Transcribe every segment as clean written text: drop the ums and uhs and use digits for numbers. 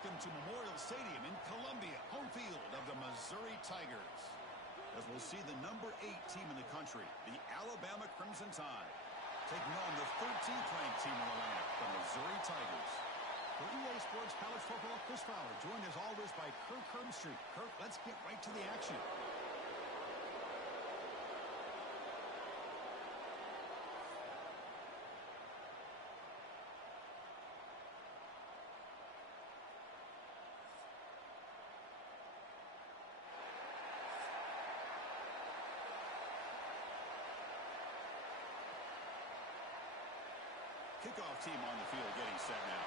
welcome to Memorial Stadium in Columbia, home field of the Missouri Tigers. As we'll see the number 8 team in the country, the Alabama Crimson Tide, taking on the 13th ranked team in the land, the Missouri Tigers. For EA Sports College Football, Chris Fowler, joined as always by Kirk Herbstreit. Kirk, let's get right to the action. Kickoff team on the field getting set now.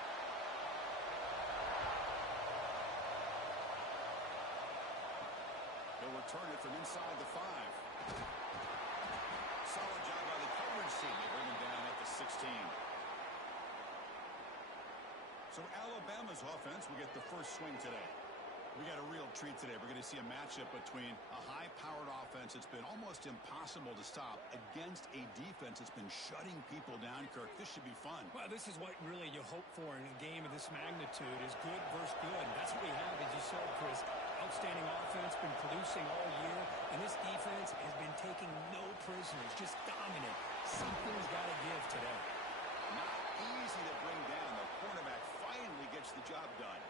They'll return it from inside the 5. Solid job by the coverage team. They bring him down at the 16. So Alabama's offense will get the first swing today. We got a real treat today. We're going to see a matchup between a high-powered offense that's been almost impossible to stop against a defense that's been shutting people down, Kirk. This should be fun. Well, this is what really you hope for in a game of this magnitude is good versus good. And that's what we have, as you said, Chris. Outstanding offense, been producing all year, and this defense has been taking no prisoners, just dominant. Something's got to give today. Not easy to bring down. The cornerback finally gets the job done.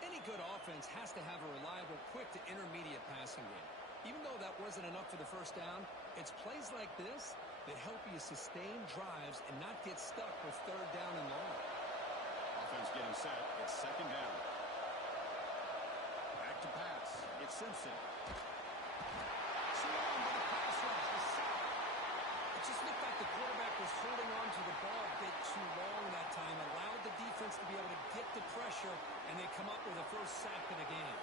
Any good offense has to have a reliable, quick to intermediate passing game. Even though that wasn't enough for the first down, it's plays like this that help you sustain drives and not get stuck with third down and long. Offense getting set. It's second down. Back to pass. It's Simpson. It just looked like the quarterback was holding on to the ball a bit too long that time, allowed the defense to be able to get the pressure, and they come up with a first sack of the game.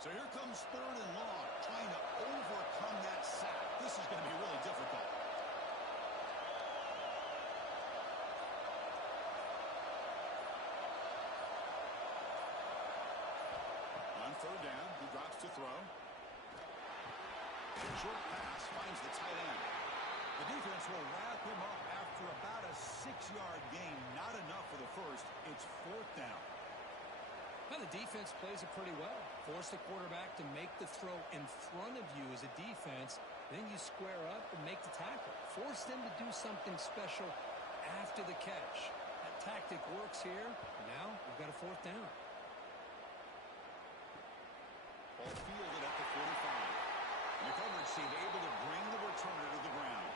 So here comes third and long, trying to overcome that sack. This is going to be really difficult. On third down, he drops to throw. Short pass finds the tight end. The defense will wrap him up after about a 6-yard gain. Not enough for the first. It's fourth down. Well, the defense plays it pretty well. Force the quarterback to make the throw in front of you as a defense. Then you square up and make the tackle. Force them to do something special after the catch. That tactic works here. Now we've got a fourth down. Ball fielded at the 45. And the coverage team able to bring the returner to the ground.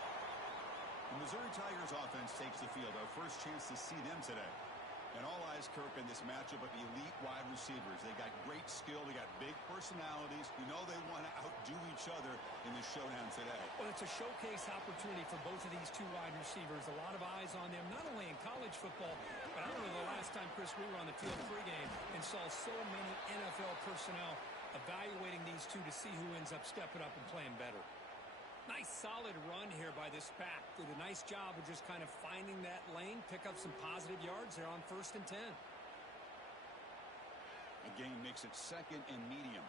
The Missouri Tigers offense takes the field. Our first chance to see them today. And all eyes, Kirk, in this matchup of elite wide receivers. They got great skill. They got big personalities. You know they want to outdo each other in this showdown today. Well, it's a showcase opportunity for both of these two wide receivers. A lot of eyes on them, not only in college football, but I don't know the last time, Chris, we were on the field pregame and saw so many NFL personnel evaluating these two to see who ends up stepping up and playing better. Nice solid run here by this back. Did a nice job of just kind of finding that lane, pick up some positive yards there on 1st and 10. The game makes it second and medium.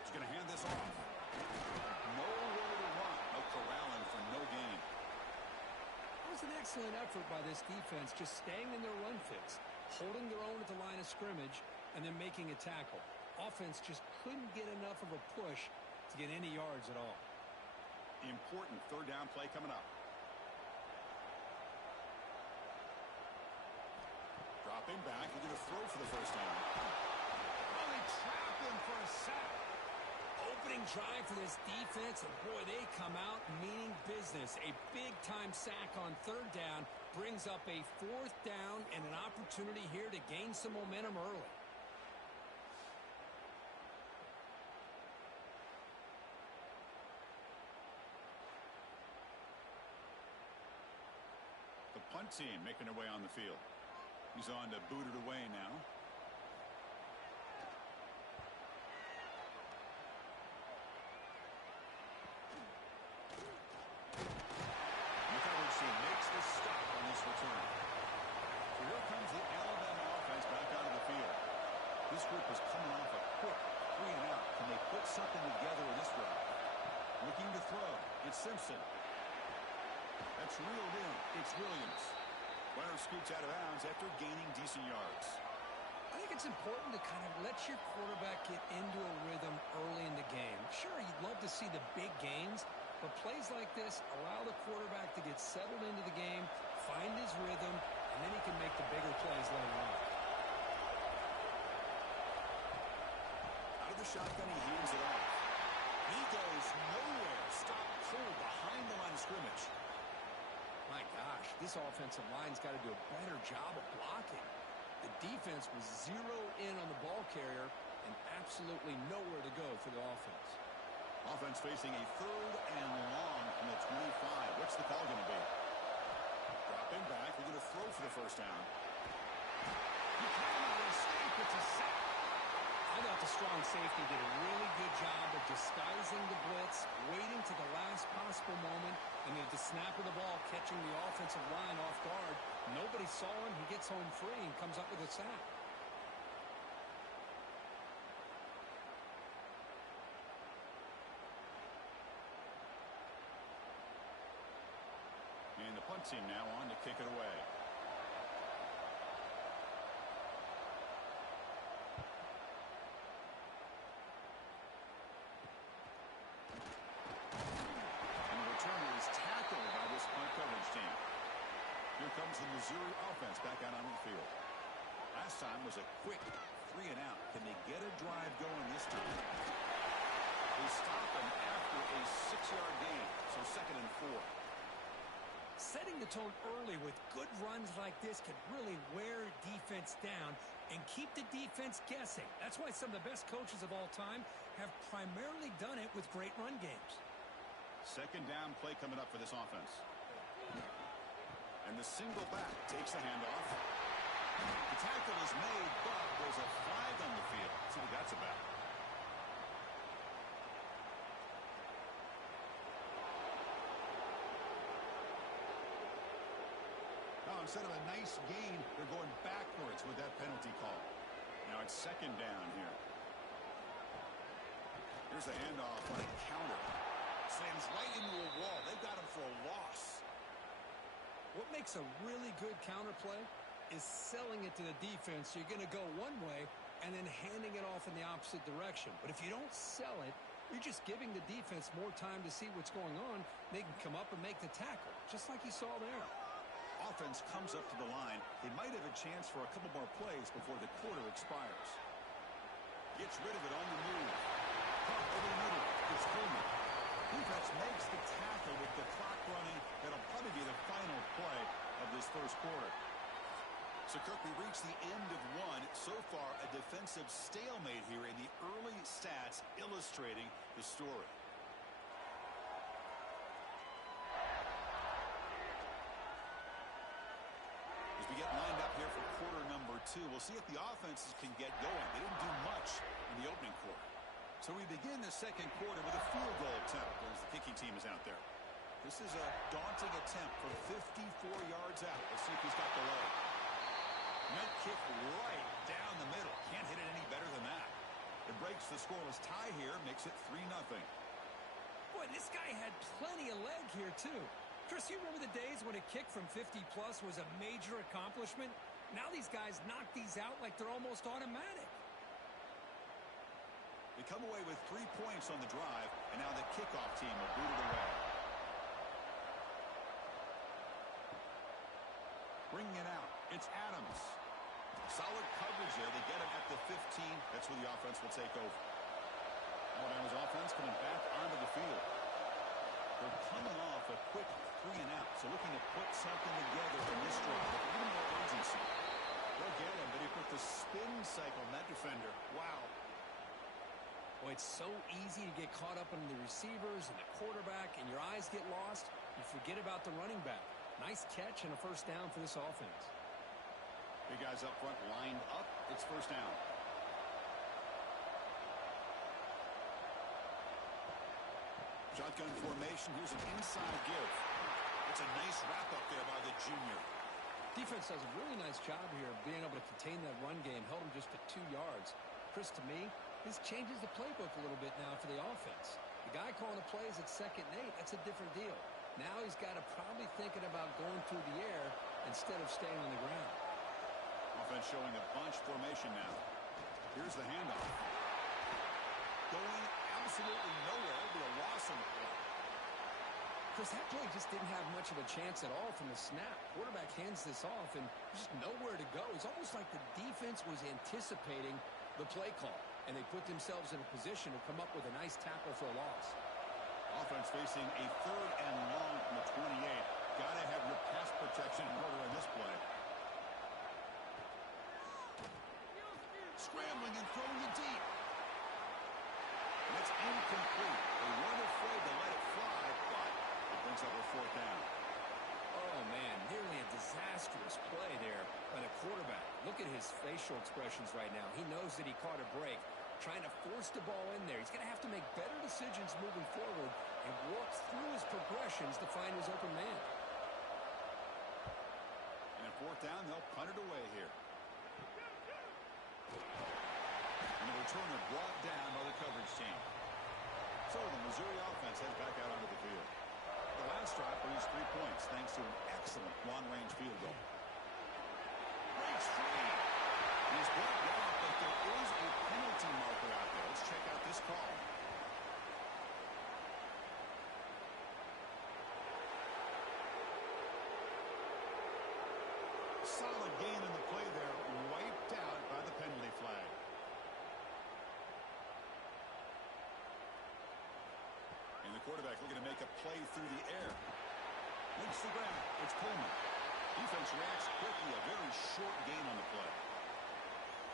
He's going to hand this off. Nowhere to run. No corralling for no gain. It was an excellent effort by this defense, just staying in their run fits, holding their own at the line of scrimmage, and then making a tackle. Offense just couldn't get enough of a push to get any yards at all. Important third down play coming up. Dropping back. He's going to throw for the first down. Oh, they trap him for a sack. Opening drive for this defense, and boy, they come out meaning business. A big-time sack on third down brings up a fourth down and an opportunity here to gain some momentum early. The punt team making their way on the field. He's on to boot it away now. And the coverage team makes the stop on this return. So here This group is coming off a quick 3-and-out. Can they put something together in this drive? Looking to throw. It's Simpson. That's reeled in. It's Williams. Runner scoots out of bounds after gaining decent yards. I think it's important to kind of let your quarterback get into a rhythm early in the game. Sure, you'd love to see the big gains, but plays like this allow the quarterback to get settled into the game, find his rhythm, and then he can make the bigger plays later on. Out of the shotgun, he hands it off. He goes nowhere. Stop cold behind the line of scrimmage. My gosh, this offensive line's got to do a better job of blocking. The defense was zeroed in on the ball carrier and absolutely nowhere to go for the offense. Offense facing a 3rd and long from the 25. What's the call going to be? Dropping back. They're going to throw for the first down. You call him a mistake. It's a sack. I thought the strong safety did a really good job of disguising the blitz, waiting to the last possible moment, and then at the snap of the ball, catching the offensive line off guard. Nobody saw him. He gets home free and comes up with a sack. And the punt team now on to kick it away. Tackled by this punt coverage team. Here comes the Missouri offense back out on the field. Last time was a quick 3-and-out. Can they get a drive going this time? They stop him after a 6-yard gain, so 2nd and 4. Setting the tone early with good runs like this can really wear defense down and keep the defense guessing. That's why some of the best coaches of all time have primarily done it with great run games. 2nd down play coming up for this offense. And the single back takes the handoff. The tackle is made, but there's a flag on the field. Let's see what that's about. Now, instead of a nice gain, they're going backwards with that penalty call. Now it's 2nd down here. Here's the handoff on a counter. Slams right into a wall. They've got him for a loss. What makes a really good counter play is selling it to the defense. So you're going to go one way and then handing it off in the opposite direction. But if you don't sell it, you're just giving the defense more time to see what's going on. They can come up and make the tackle, just like you saw there. Offense comes up to the line. They might have a chance for a couple more plays before the quarter expires. Gets rid of it on the move. Pump over the middle. It's Coleman. Defense makes the tackle with the clock running. That'll probably be the final play of this first quarter. So, Kirk, we reach the end of one. So far, a defensive stalemate here in the early stats illustrating the story. As we get lined up here for quarter number 2, we'll see if the offenses can get going. They didn't do much in the opening quarter. So we begin the second quarter with a field goal attempt as the kicking team is out there. This is a daunting attempt from 54 yards out. Let's see if he's got the leg. Night kick right down the middle. Can't hit it any better than that. It breaks the scoreless tie here, makes it 3-0. Boy, this guy had plenty of leg here, too. Chris, you remember the days when a kick from 50-plus was a major accomplishment? Now these guys knock these out like they're almost automatic. They come away with 3 points on the drive, and now the kickoff team will boot it away. Bringing it out, it's Adams. Solid coverage there. They get him at the 15. That's where the offense will take over. Alabama's offense coming back onto the field. They're coming off a quick 3-and-out, so looking to put something together in this drive with a little more urgency. They'll get him, but he put the spin cycle on that defender. Wow. Boy, it's so easy to get caught up in the receivers and the quarterback, and your eyes get lost. You forget about the running back. Nice catch and a first down for this offense. Big guys up front lined up. It's first down. Shotgun formation. Here's an inside give. It's a nice wrap up there by the junior. Defense does a really nice job here of being able to contain that run game. Held him just to 2 yards. Chris, to me, this changes the playbook a little bit now for the offense. The guy calling the plays at 2nd and 8, that's a different deal. Now he's got to probably thinking about going through the air instead of staying on the ground. Offense showing a bunch formation now. Here's the handoff. Going absolutely nowhere. It'll be a loss on the play. Chris, that play just didn't have much of a chance at all from the snap. Quarterback hands this off, and just nowhere to go. It's almost like the defense was anticipating the play call, and they put themselves in a position to come up with a nice tackle for a loss. Offense facing a 3rd and long from the 28. Got to have your pass protection in order on this play. Scrambling and throwing it deep. And it's incomplete. They weren't afraid to let it fly, but it brings up a 4th down. Oh, man, nearly a disastrous play there by the quarterback. Look at his facial expressions right now. He knows that he caught a break, trying to force the ball in there. He's going to have to make better decisions moving forward and work through his progressions to find his open man. And at 4th down, they'll punt it away here. And the returner brought down by the coverage team. So the Missouri offense heads back out onto the field. The last drive produced 3 points thanks to an excellent long-range field goal. Breaks free. He's brought down, but there is a penalty marker out there. Let's check out this call. Solid gain in the play there, wiped out by the penalty flag. And the quarterback looking to make a play through the air. Links the ground. It's Coleman. Defense reacts quickly. A very short gain on the play.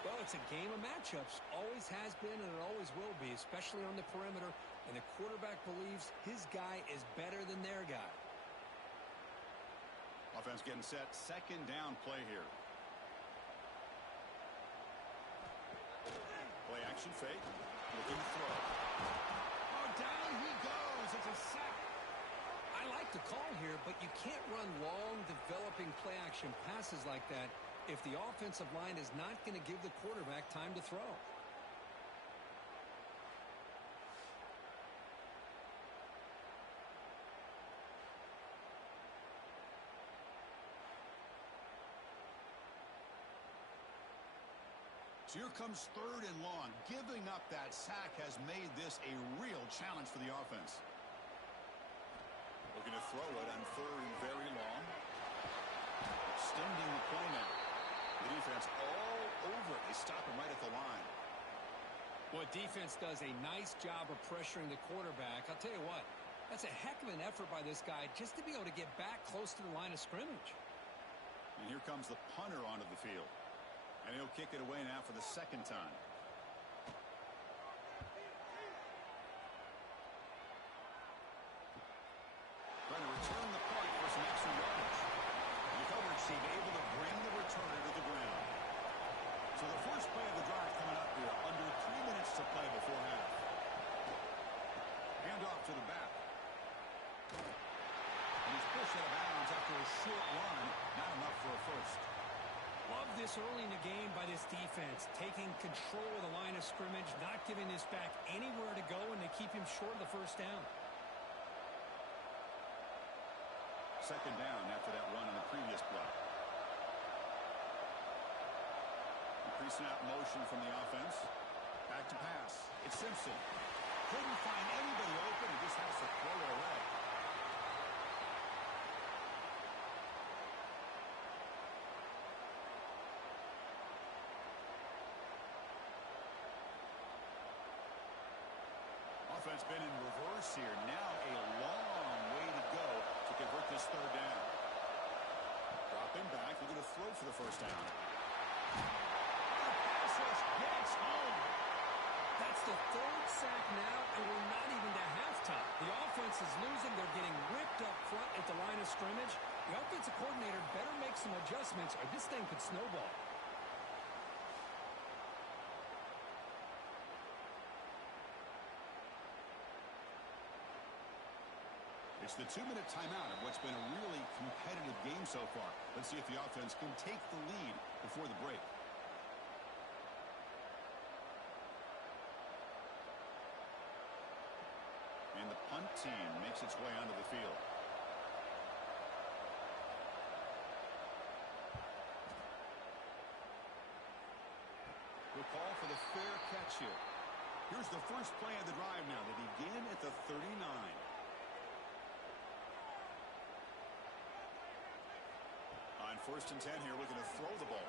Well, it's a game of matchups. Always has been and it always will be, especially on the perimeter. And the quarterback believes his guy is better than their guy. Offense getting set. 2nd down play here. Play action fake. Looking to throw. Oh, down he goes. It's a sack. I like the call here, but you can't run long, developing play-action passes like that if the offensive line is not going to give the quarterback time to throw. So here comes 3rd and long. Giving up that sack has made this a real challenge for the offense. Looking to throw it on 3rd and very long. Extending the play now. The defense all over it. They stop him right at the line. Well, defense does a nice job of pressuring the quarterback. I'll tell you what, that's a heck of an effort by this guy just to be able to get back close to the line of scrimmage. And here comes the punter onto the field. And he'll kick it away now for the 2nd time. Trying to return the punt for some extra yardage. And the coverage team able to bring the returner to the ground. So the first play of the drive coming up here. Under 3 minutes to play before half. Hand off to the back. And he's pushed out of bounds after a short run. Not enough for a first. Love this early in the game by this defense, taking control of the line of scrimmage, not giving this back anywhere to go, and they keep him short of the first down. 2nd down after that run on the previous play. Pre-snap motion from the offense. Back to pass. It's Simpson. Couldn't find anybody open and just has to throw it away. Offense been in reverse here. Now a long way to go to convert this 3rd down. Dropping back. We're going to throw for the first down. The pass rush gets home. That's the 3rd sack now, and we're not even to halftime. The offense is losing. They're getting ripped up front at the line of scrimmage. The offensive coordinator better make some adjustments or this thing could snowball. It's the 2-minute timeout of what's been a really competitive game so far. Let's see if the offense can take the lead before the break. makes its way onto the field. The call for the fair catch here. Here's the first play of the drive now. They begin at the 39. On 1st and 10 here, looking to throw the ball.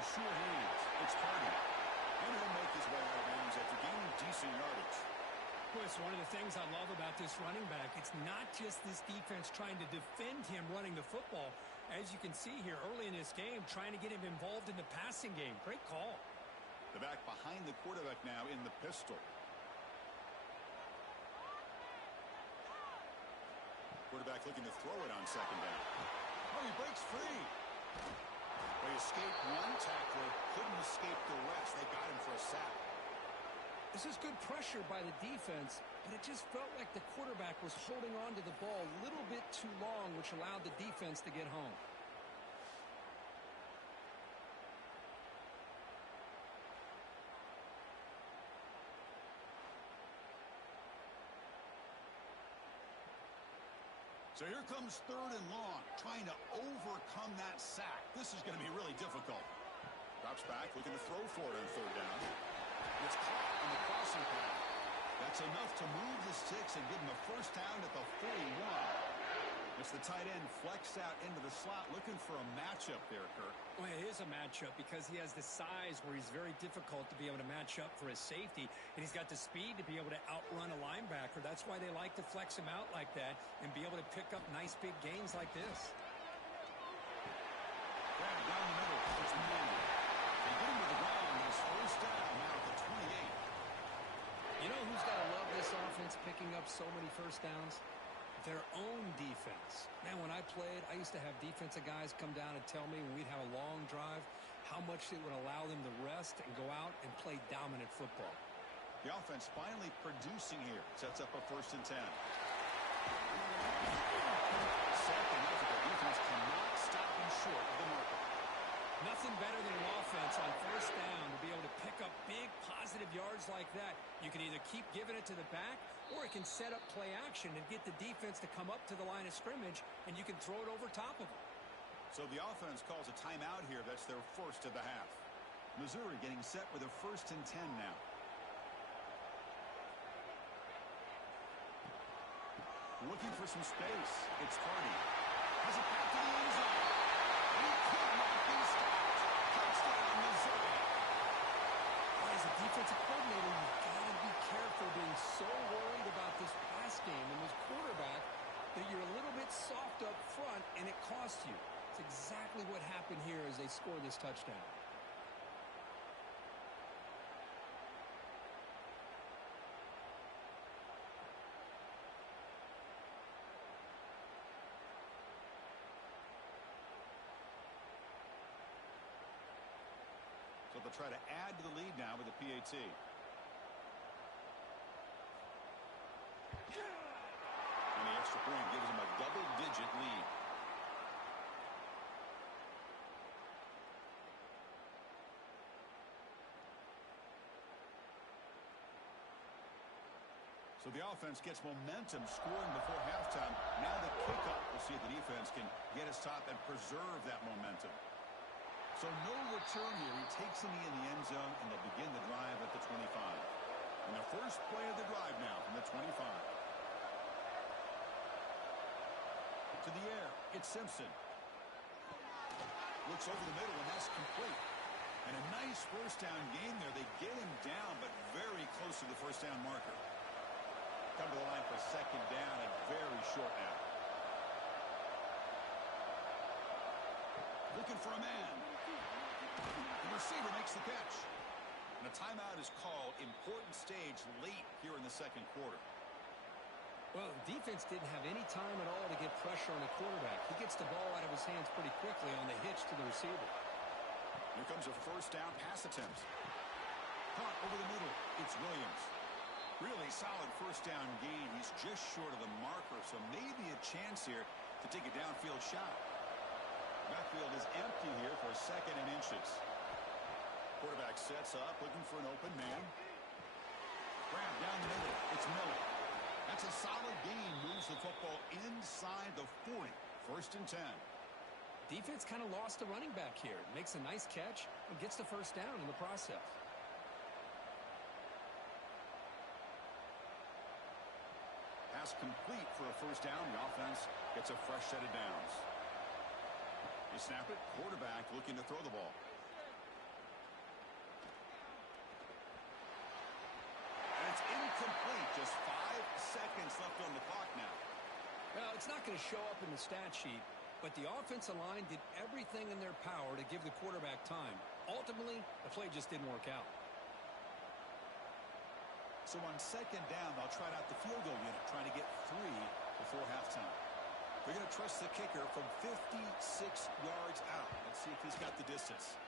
The sure hands. It's Party. And he'll make his way out of bounds after gaining decent yardage. Well, it's one of the things I love about this running back. It's not just this defense trying to defend him running the football. As you can see here early in this game, trying to get him involved in the passing game. Great call. The back behind the quarterback now in the pistol. Quarterback looking to throw it on 2nd down. Oh, he breaks free. Well, he escaped one tackler, couldn't escape the rest. They got him for a sack. This is good pressure by the defense, but it just felt like the quarterback was holding on to the ball a little bit too long, which allowed the defense to get home. So here comes 3rd and long, trying to overcome that sack. This is going to be really difficult. Drops back, looking to throw for it on 3rd down. It's caught on the crossing path. That's enough to move the sticks and give him a 1st down at the 41. It's the tight end flexed out into the slot, looking for a matchup there, Kirk. Well, it is a matchup because he has the size where he's very difficult to be able to match up for his safety, and he's got the speed to be able to outrun a linebacker. That's why they like to flex him out like that and be able to pick up nice big gains like this. Grab down the middle. It's Manning. They get him to the ground. It's 1st down now at the 28. You know who's got to love this offense picking up so many 1st downs? Their own defense. Man, when I played, I used to have defensive guys come down and tell me when we'd have a long drive how much it would allow them to rest and go out and play dominant football. The offense finally producing here. Sets up a 1st and 10. Second effort, the defense cannot stop him short of the marker. Nothing better than an offense on 1st down to be able to pick up big positive yards like that. You can either keep giving it to the back, or it can set up play action and get the defense to come up to the line of scrimmage, and you can throw it over top of them. So the offense calls a timeout here. That's their 1st of the half. Missouri getting set with a 1st and 10 now. Looking for some space. It's Party. Has it back to the end zone. He could not be stopped. Touchdown, Missouri. As a defensive coordinator, you've got to be careful being so worried about this pass game and this quarterback that you're a little bit soft up front and it costs you. It's exactly what happened here as they score this touchdown. So they'll try to add to the lead now with the PAT. And the extra point gives them a double-digit lead. So the offense gets momentum scoring before halftime. Now the kickoff. We'll see if the defense can get his top and preserve that momentum. So no return here. He takes him in the end zone, and they'll begin the drive at the 25. And the first play of the drive now from the 25. To the air, it's Simpson. Looks over the middle, and that's complete. And a nice 1st down gain there. They get him down, but very close to the 1st down marker. Come to the line for 2nd down and very short now. Looking for a man. The receiver makes the catch. And a timeout is called. Important stage late here in the 2nd quarter. Well, the defense didn't have any time at all to get pressure on the quarterback. He gets the ball out of his hands pretty quickly on the hitch to the receiver. Here comes a 1st down pass attempt. Caught over the middle. It's Williams. Really solid 1st down gain. He's just short of the marker, so maybe a chance here to take a downfield shot. Backfield is empty here for 2nd and inches. Quarterback sets up, looking for an open man. Grab down the middle. It's Miller. That's a solid gain. Moves the football inside the 40. 1st and 10. Defense kind of lost a running back here. Makes a nice catch and gets the first down in the process. Pass complete for a first down. The offense gets a fresh set of downs. You snap it. Quarterback looking to throw the ball. And it's incomplete. Just 5 seconds left on the clock now. Well, it's not going to show up in the stat sheet, but the offensive line did everything in their power to give the quarterback time. Ultimately, the play just didn't work out. So on 2nd down, they'll try out the field goal unit, trying to get 3 before halftime. They're going to trust the kicker from 56 yards out. Let's see if he's got the distance.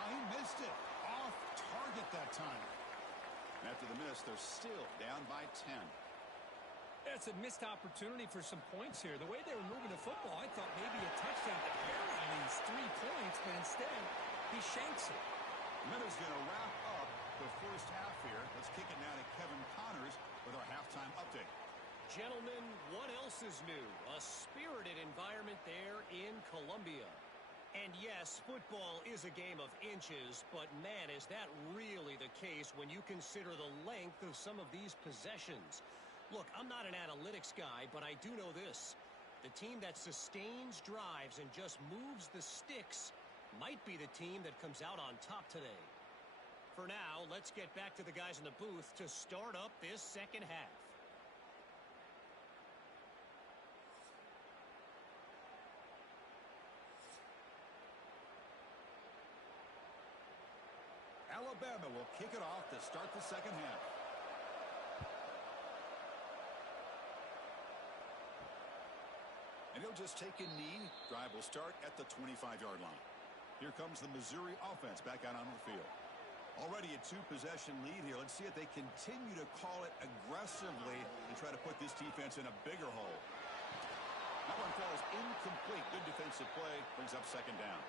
Oh, he missed it. Off target that time. After the miss, they're still down by 10. It's a missed opportunity for some points here. The way they were moving the football, I thought maybe a touchdown to carry these 3 points, but instead, he shanks it. Miller's going to wrap up the first half here. Let's kick it now to Kevin Connors with our halftime update. Gentlemen, what else is new? A spirited environment there in Columbia. And yes, football is a game of inches, but man, is that really the case when you consider the length of some of these possessions. Look, I'm not an analytics guy, but I do know this. The team that sustains drives and just moves the sticks might be the team that comes out on top today. For now, let's get back to the guys in the booth to start up this second half. Alabama will kick it off to start the second half. And he'll just take a knee. Drive will start at the 25-yard line. Here comes the Missouri offense back out on the field. Already a 2-possession lead here. Let's see if they continue to call it aggressively and try to put this defense in a bigger hole. That one falls incomplete. Good defensive play. Brings up 2nd down.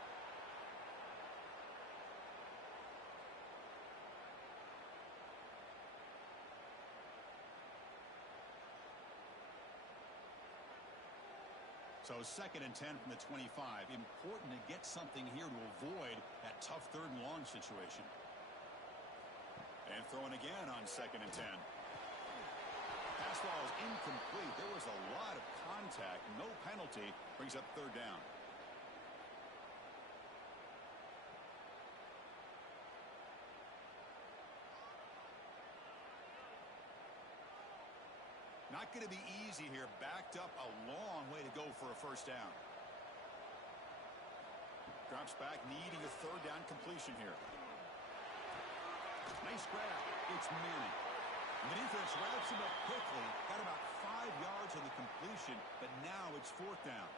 So 2nd and 10 from the 25. Important to get something here to avoid that tough 3rd and long situation. And throwing again on 2nd and 10. Pass ball is incomplete. There was a lot of contact. No penalty. Brings up 3rd down. Not going to be easy here. Backed up a long way to go for a first down. Drops back, needing a 3rd down completion here. Nice grab. It's Manning. And the defense wraps him up quickly. Got about 5 yards on the completion, but now it's 4th down.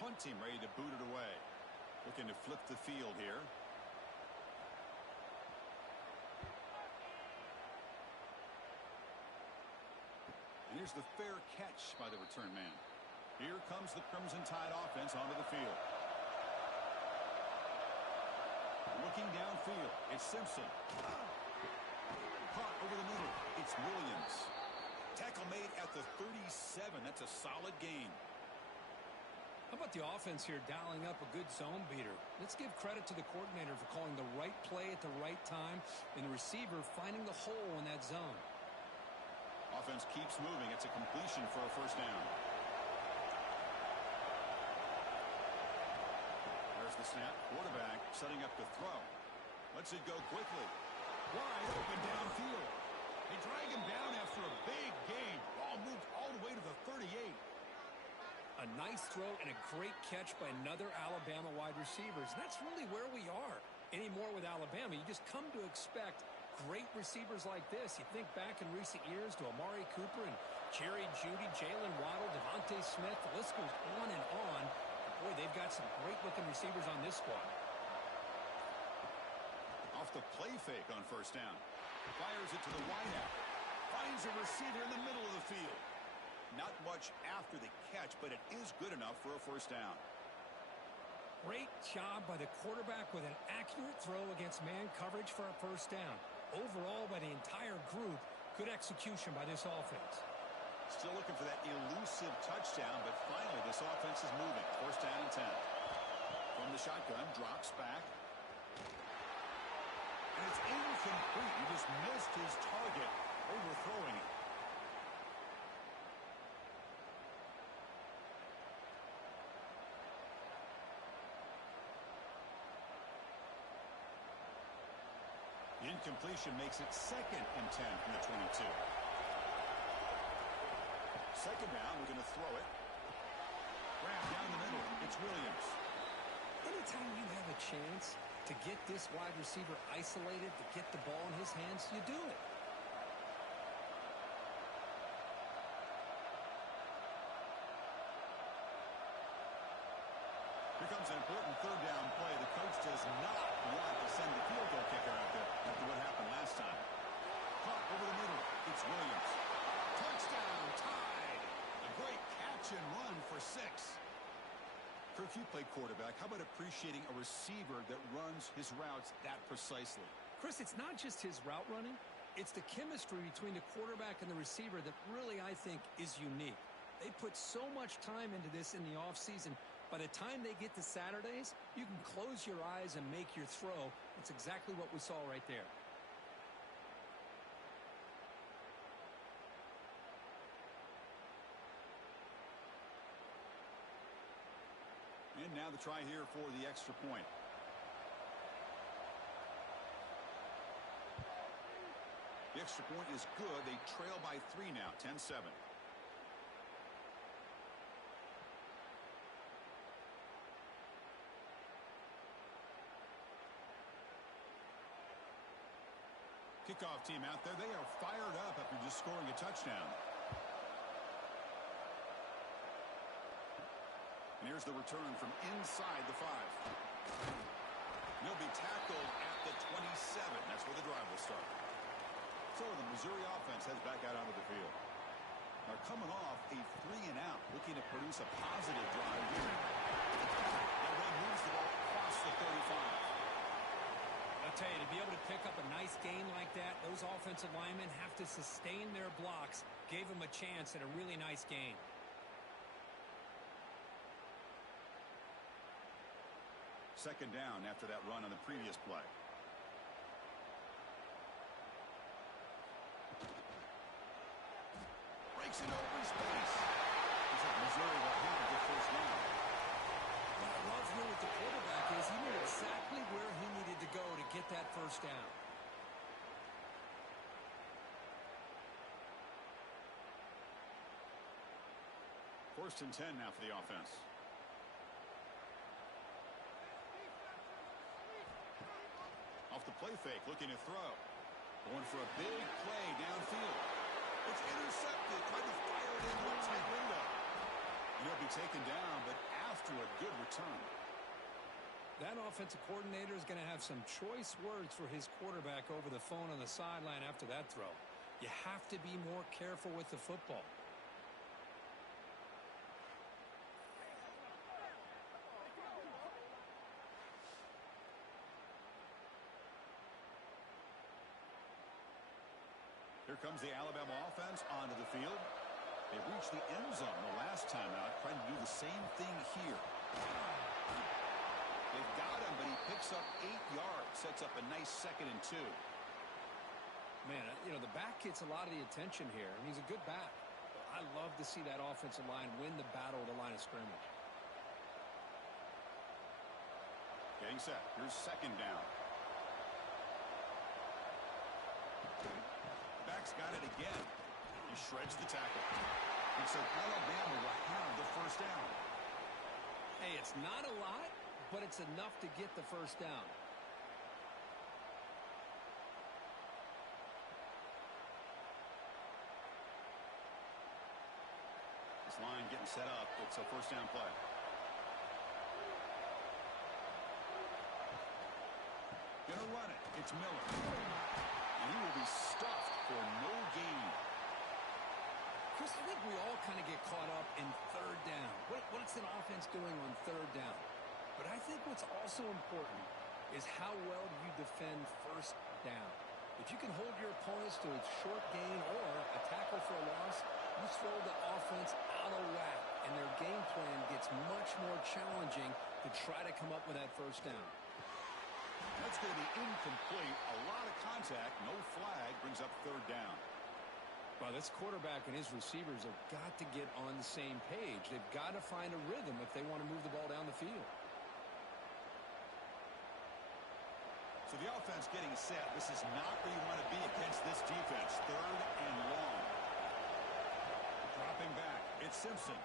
Punt team ready to boot it away. Looking to flip the field here. And here's the fair catch by the return man. Here comes the Crimson Tide offense onto the field. Looking downfield, it's Simpson. Caught over the middle, it's Williams. Tackle made at the 37. That's a solid gain. How about the offense here dialing up a good zone beater? Let's give credit to the coordinator for calling the right play at the right time and the receiver finding the hole in that zone. Offense keeps moving. It's a completion for a first down. There's the snap. Quarterback setting up to throw. Lets it go quickly. Wide open downfield. They drag him down after a big gain. Ball moved all the way to the 38. A nice throw and a great catch by another Alabama wide receivers. That's really where we are. Anymore with Alabama, you just come to expect great receivers like this. You think back in recent years to Amari Cooper and Jerry Jeudy, Jalen Waddle, Devontae Smith. The list goes on and on. Boy, they've got some great-looking receivers on this squad. Off the play fake on first down. Fires it to the wideout. Finds a receiver in the middle of the field. Not much after the catch, but it is good enough for a first down. Great job by the quarterback with an accurate throw against man coverage for a first down. Overall, by the entire group, good execution by this offense. Still looking for that elusive touchdown, but finally this offense is moving. First down and 10. From the shotgun, drops back. And it's incomplete. He just missed his target, overthrowing it. The incompletion makes it 2nd and 10 from the 22. Second down, we're going to throw it. Grab down the middle. It's Williams. Anytime you have a chance to get this wide receiver isolated, to get the ball in his hands, you do it. Here comes an important third down play. The coach does not want to send the field goal kicker out there after what happened last time. Caught over the middle. It's Williams. Touchdown, tied. A great catch and run for 6. Kirk, you play quarterback. How about appreciating a receiver that runs his routes that precisely? Chris, it's not just his route running. It's the chemistry between the quarterback and the receiver that really, I think, is unique. They put so much time into this in the offseason. By the time they get to Saturdays, you can close your eyes and make your throw. It's exactly what we saw right there. And now the try here for the extra point. The extra point is good. They trail by 3 now, 10-7. Kickoff team out there. They are fired up after just scoring a touchdown. And here's the return from inside the 5. And he'll be tackled at the 27. That's where the drive will start. So the Missouri offense heads back out onto the field. They're coming off a 3-and-out, looking to produce a positive drive here. That run moves the ball across the 35. I'll tell you, to be able to pick up a nice gain like that, those offensive linemen have to sustain their blocks. Gave them a chance at a really nice gain. Second down after that run on the previous play. Breaks it open space. Looks like Missouri will have the first down. What I love here with the quarterback is he knew exactly where he needed to go to get that first down. First and 10 now for the offense. Off the play fake, looking to throw. Going for a big play downfield. It's intercepted. Trying to fire it into a tight window. And he'll be taken down, but after a good return. That offensive coordinator is going to have some choice words for his quarterback over the phone on the sideline after that throw. You have to be more careful with the football. Here comes the Alabama offense onto the field. They reached the end zone the last time out, trying to do the same thing here. They've got him, but he picks up 8 yards, sets up a nice 2nd and 2. Man, you know, the back gets a lot of the attention here, and he's a good back. I love to see that offensive line win the battle at the line of scrimmage. Getting set. Here's second down. Back's got it again. He shreds the tackle. And so Alabama will have the first down. Hey, it's not a lot, but it's enough to get the first down. This line getting set up. It's a first down play. Gonna run it. It's Miller. And he will be stuffed for no gain. Chris, I think we all kind of get caught up in third down. What's an offense doing on third down? But I think what's also important is how well do you defend first down. If you can hold your opponents to a short gain or a tackle for a loss, you throw the offense out of whack, and their game plan gets much more challenging to try to come up with that first down. That's going to be incomplete. A lot of contact. No flag. Brings up third down. Well, this quarterback and his receivers have got to get on the same page. They've got to find a rhythm if they want to move the ball down the field. So the offense getting set. This is not where you want to be against this defense. Third and long. Dropping back. It's Simpson.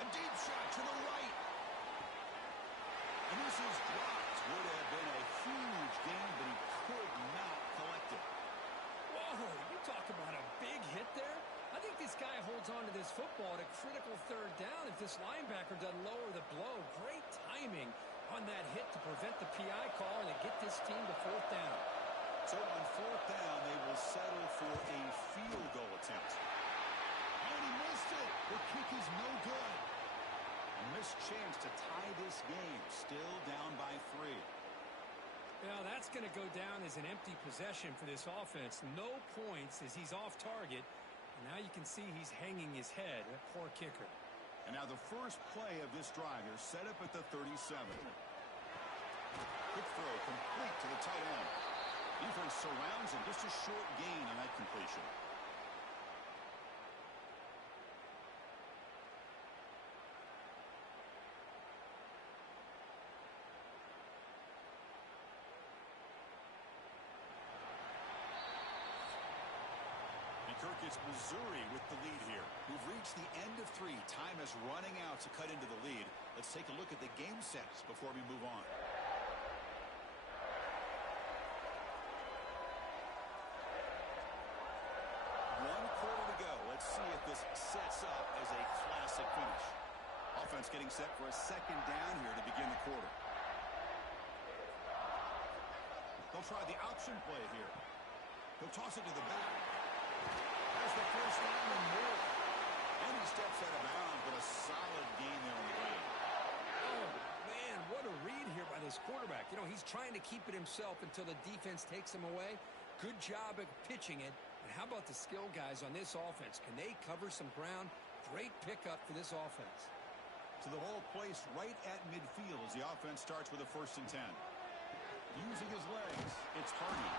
A deep shot to the right. And this is dropped. Would have been a huge gain, but he could not collect it. Whoa, you talk about a big hit there. I think this guy holds on to this football at a critical third down if this linebacker doesn't lower the blow. Great timing on that hit to prevent the PI call and to get this team to fourth down. So on fourth down, they will settle for a field goal attempt. And he missed it. The kick is no good. A missed chance to tie this game. Still down by 3. Now that's going to go down as an empty possession for this offense. No points as he's off target. And now you can see he's hanging his head. That poor kicker. And now the first play of this drive is set up at the 37. Quick throw complete to the tight end. Defense surrounds him. Just a short gain on that completion. Kirk, it's Missouri with the lead here. We've reached the end of 3. Time is running out to cut into the lead. Let's take a look at the game sets before we move on. One quarter to go. Let's see if this sets up as a classic finish. Offense getting set for a second down here to begin the quarter. They'll try the option play here. He'll toss it to the back. That's the first down and more. And he steps out of bounds, but a solid gain there on the ground. Oh, man, what a read here by this quarterback. You know, he's trying to keep it himself until the defense takes him away. Good job at pitching it. And how about the skill guys on this offense? Can they cover some ground? Great pickup for this offense. So the ball placed right at midfield as the offense starts with a 1st and 10. Using his legs, it's Hardy.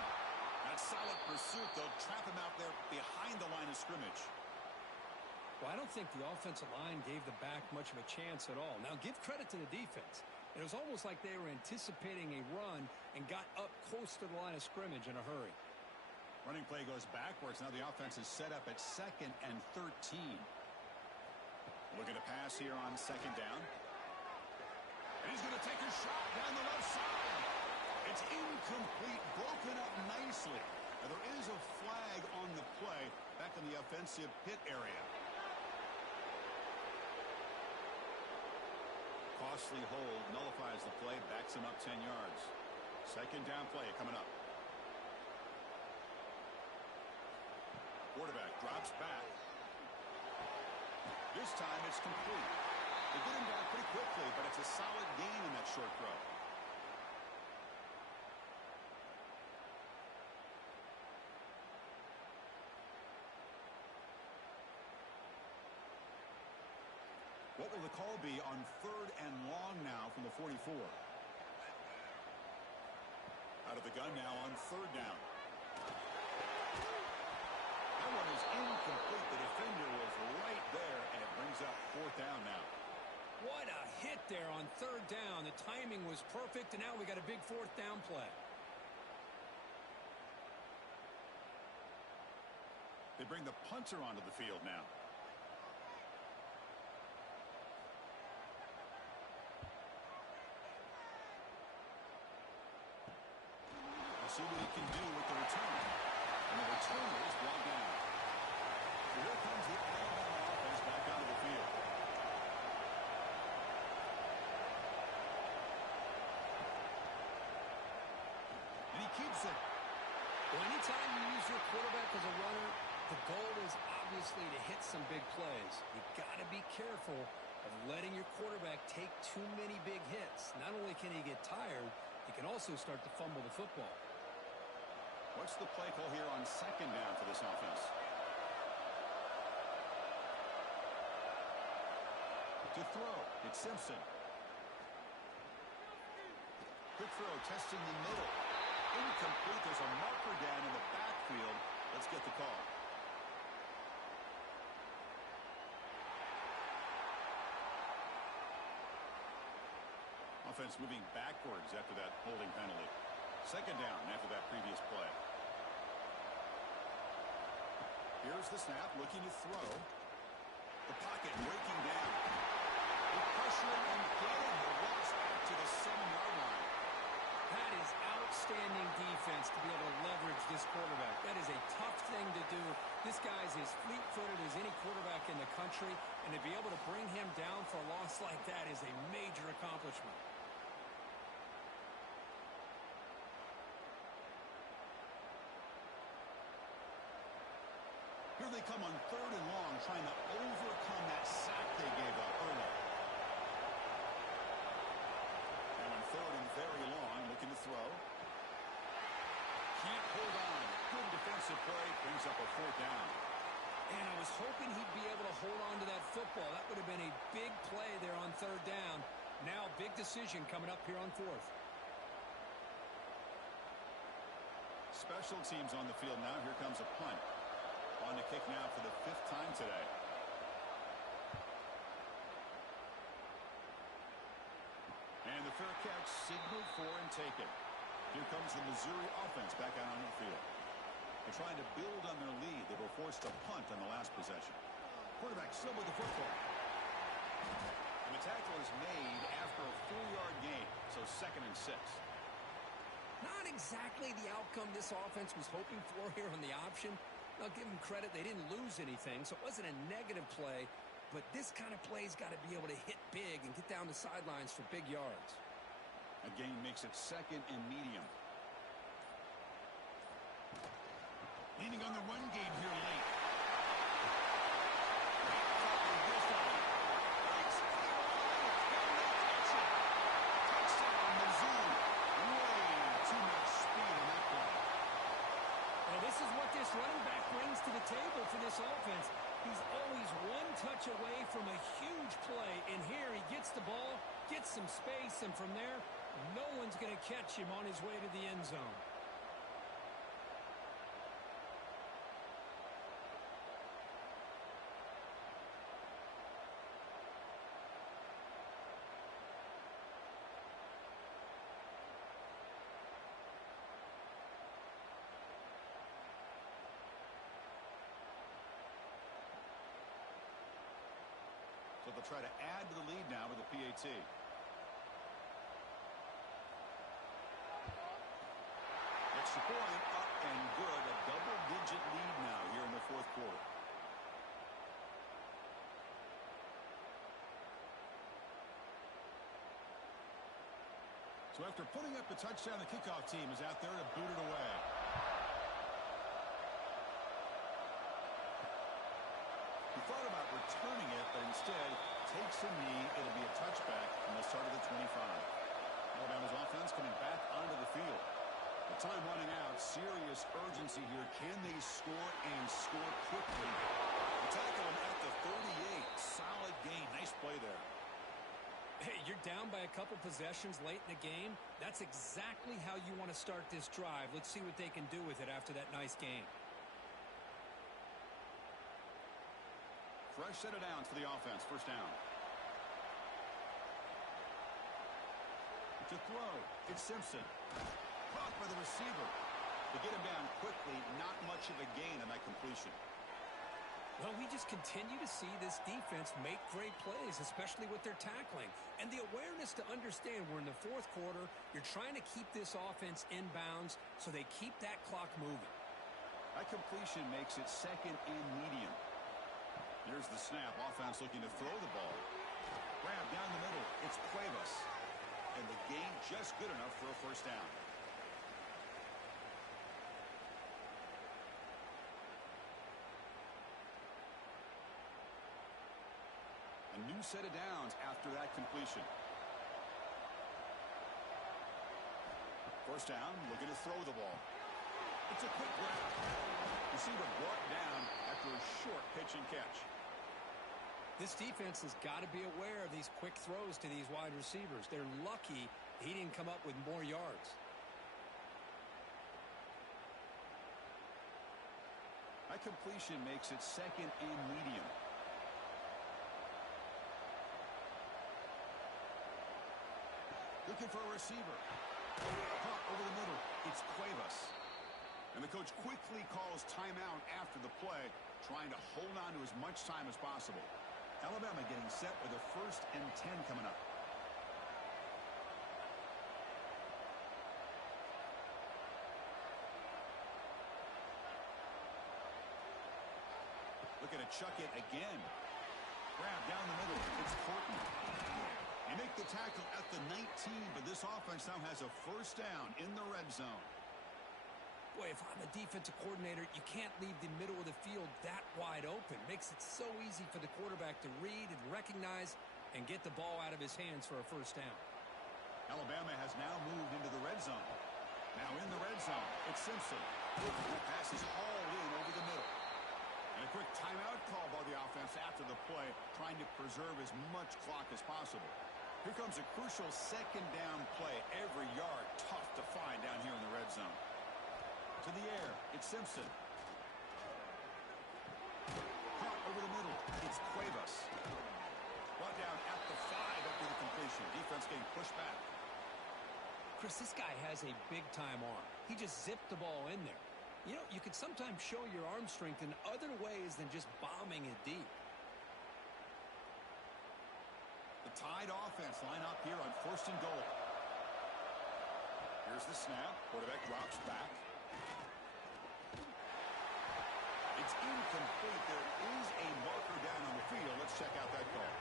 That solid pursuit, they'll trap him out there behind the line of scrimmage. Well, I don't think the offensive line gave the back much of a chance at all. Now, give credit to the defense. It was almost like they were anticipating a run and got up close to the line of scrimmage in a hurry. Running play goes backwards. Now the offense is set up at 2nd and 13. Look at a pass here on 2nd down. And he's going to take a shot down the left side. It's incomplete, broken up nicely. Now there is a flag on the play back in the offensive pit area. Costly hold nullifies the play, backs him up 10 yards. 2nd down play coming up. Quarterback drops back. This time it's complete. They get him down pretty quickly, but it's a solid gain in that short throw. What will the call be on 3rd and long now from the 44? Out of the gun now on 3rd down. That one is incomplete. The defender was right there, and it brings up 4th down now. What a hit there on 3rd down. The timing was perfect, and now we got a big 4th down play. They bring the punter onto the field now. See what he can do with the return. And the returner is brought down. So here comes the Alabama offense back out of the field. And he keeps it. Well, anytime you use your quarterback as a runner, The goal is obviously to hit some big plays. You've got to be careful of letting your quarterback take too many big hits. Not only can he get tired, he can also start to fumble the football. What's the play call here on second down for this offense? To throw, it's Simpson. Quick throw, testing the middle. Incomplete. There's a marker down in the backfield. Let's get the call. Offense moving backwards after that holding penalty. Second down after that previous play. Here's the snap, looking to throw. The pocket breaking down. With pressure and getting the Ross back to the 7-yard line. That is outstanding defense to be able to leverage this quarterback. That is a tough thing to do. This guy's as fleet-footed as any quarterback in the country, and to be able to bring him down for a loss like that is a major accomplishment. Here they come on third and long, trying to overcome that sack they gave up early. Now on third and very long, looking to throw. Can't hold on. Good defensive play, brings up a fourth down. And I was hoping he'd be able to hold on to that football. That would have been a big play there on third down. Now, big decision coming up here on fourth. Special teams on the field now. Here comes a punt. On to kick now for the 5th time today. And the fair catch signaled for and taken. Here comes the Missouri offense back out on the field. They're trying to build on their lead. They were forced to punt on the last possession. Quarterback still with the football. And the tackle is made after a 4-yard gain. So 2nd and 6. Not exactly the outcome this offense was hoping for here on the option. I'll give them credit. They didn't lose anything, so it wasn't a negative play. But this kind of play's got to be able to hit big and get down the sidelines for big yards. A gain makes it 2nd and medium. Leaning on the run game here late. Touchdown, Missouri. Way too much speed on that play. Well, this is what this running back brings to the table for this offense. He's always one touch away from a huge play, and here he gets the ball, gets some space, and from there, no one's going to catch him on his way to the end zone. So they'll try to add to the lead now with the PAT. Extra point, up and good. A double-digit lead now here in the 4th quarter. So after putting up a touchdown, the kickoff team is out there to boot it away. He thought about returning it, but instead takes a knee. It'll be a touchback, and they'll start at the 25. Alabama's offense coming back onto the field. The time running out. Serious urgency here. Can they score and score quickly? They tackle him at the 38. Solid gain. Nice play there. Hey, you're down by a couple possessions late in the game. That's exactly how you want to start this drive. Let's see what they can do with it after that nice game. Fresh set of downs for the offense. First down. To throw, it's Simpson. Caught by the receiver. To get him down quickly, not much of a gain on that completion. Well, we just continue to see this defense make great plays, especially with their tackling. And the awareness to understand we're in the 4th quarter, you're trying to keep this offense in bounds so they keep that clock moving. That completion makes it 2nd and medium. Here's the snap. Offense looking to throw the ball. Grab down the middle. It's Cuevas. And the gain just good enough for a first down. new set of downs after that completion. First down, looking to throw the ball. It's a quick grab. Receiver brought down after a short pitch and catch. This defense has got to be aware of these quick throws to these wide receivers. They're lucky he didn't come up with more yards. That completion makes it second and medium. Looking for a receiver. Pop over the middle. It's Cuevas. And the coach quickly calls timeout after the play, trying to hold on to as much time as possible. Alabama getting set with a 1st and 10 coming up. Looking to chuck it again. Grab down the middle. It's Horton. You make the tackle at the 19, but this offense now has a 1st down in the red zone. Boy, if I'm a defensive coordinator, you can't leave the middle of the field that wide open. Makes it so easy for the quarterback to read and recognize and get the ball out of his hands for a 1st down. Alabama has now moved into the red zone. Now in the red zone, it's Simpson. The pass is hauled in over the middle. And a quick timeout call by the offense after the play, trying to preserve as much clock as possible. Here comes a crucial 2nd down play. Every yard tough to find down here in the red zone. To the air, it's Simpson. Caught over the middle, it's Cuevas. Brought down at the 5 after the completion. Defense getting pushed back. Chris, this guy has a big-time arm. He just zipped the ball in there. You know, you can sometimes show your arm strength in other ways than just bombing it deep. The Tide offense line up here on 1st and goal. Here's the snap. Quarterback drops back. It's incomplete. There is a marker down on the field. Let's check out that call.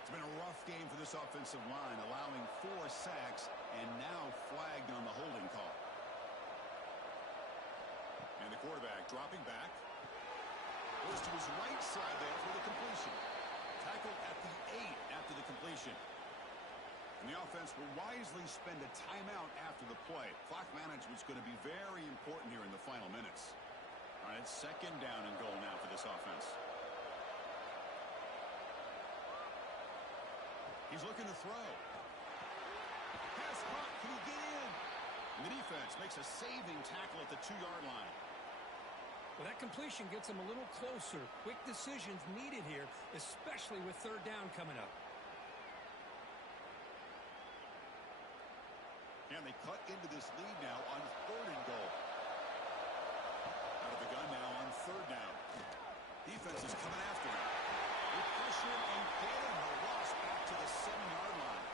It's been a rough game for this offensive line, allowing 4 sacks and now flagged on the holding call. And the quarterback dropping back. Goes to his right side there for the completion. Tackled at the 8 after the completion. And the offense will wisely spend a timeout after the play. Clock management's going to be very important here in the final minutes. All right, it's 2nd down and goal now for this offense. He's looking to throw. Pass caught. Can he get in? And the defense makes a saving tackle at the 2-yard line. Well, that completion gets him a little closer. Quick decisions needed here, especially with 3rd down coming up. And they cut into this lead now on 3rd and goal. Out of the gun now on 3rd down. Defense is coming after him. They pressure him and get him. A loss back to the 7-yard line.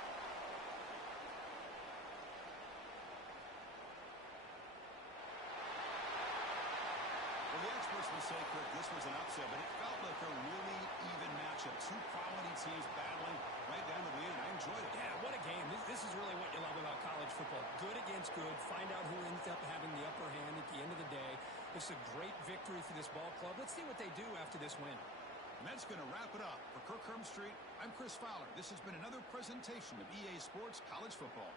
Well, the experts will say, Kirk, this was an upset, but it felt like a really even matchup. 2 quality teams battling right down to the end. I enjoyed it. Yeah, what a game. This is really what you love about college football. Good against good. Find out who ends up having the upper hand at the end of the day. This is a great victory for this ball club. Let's see what they do after this win. And that's going to wrap it up. For Kirk Street, I'm Chris Fowler. This has been another presentation of EA Sports College Football.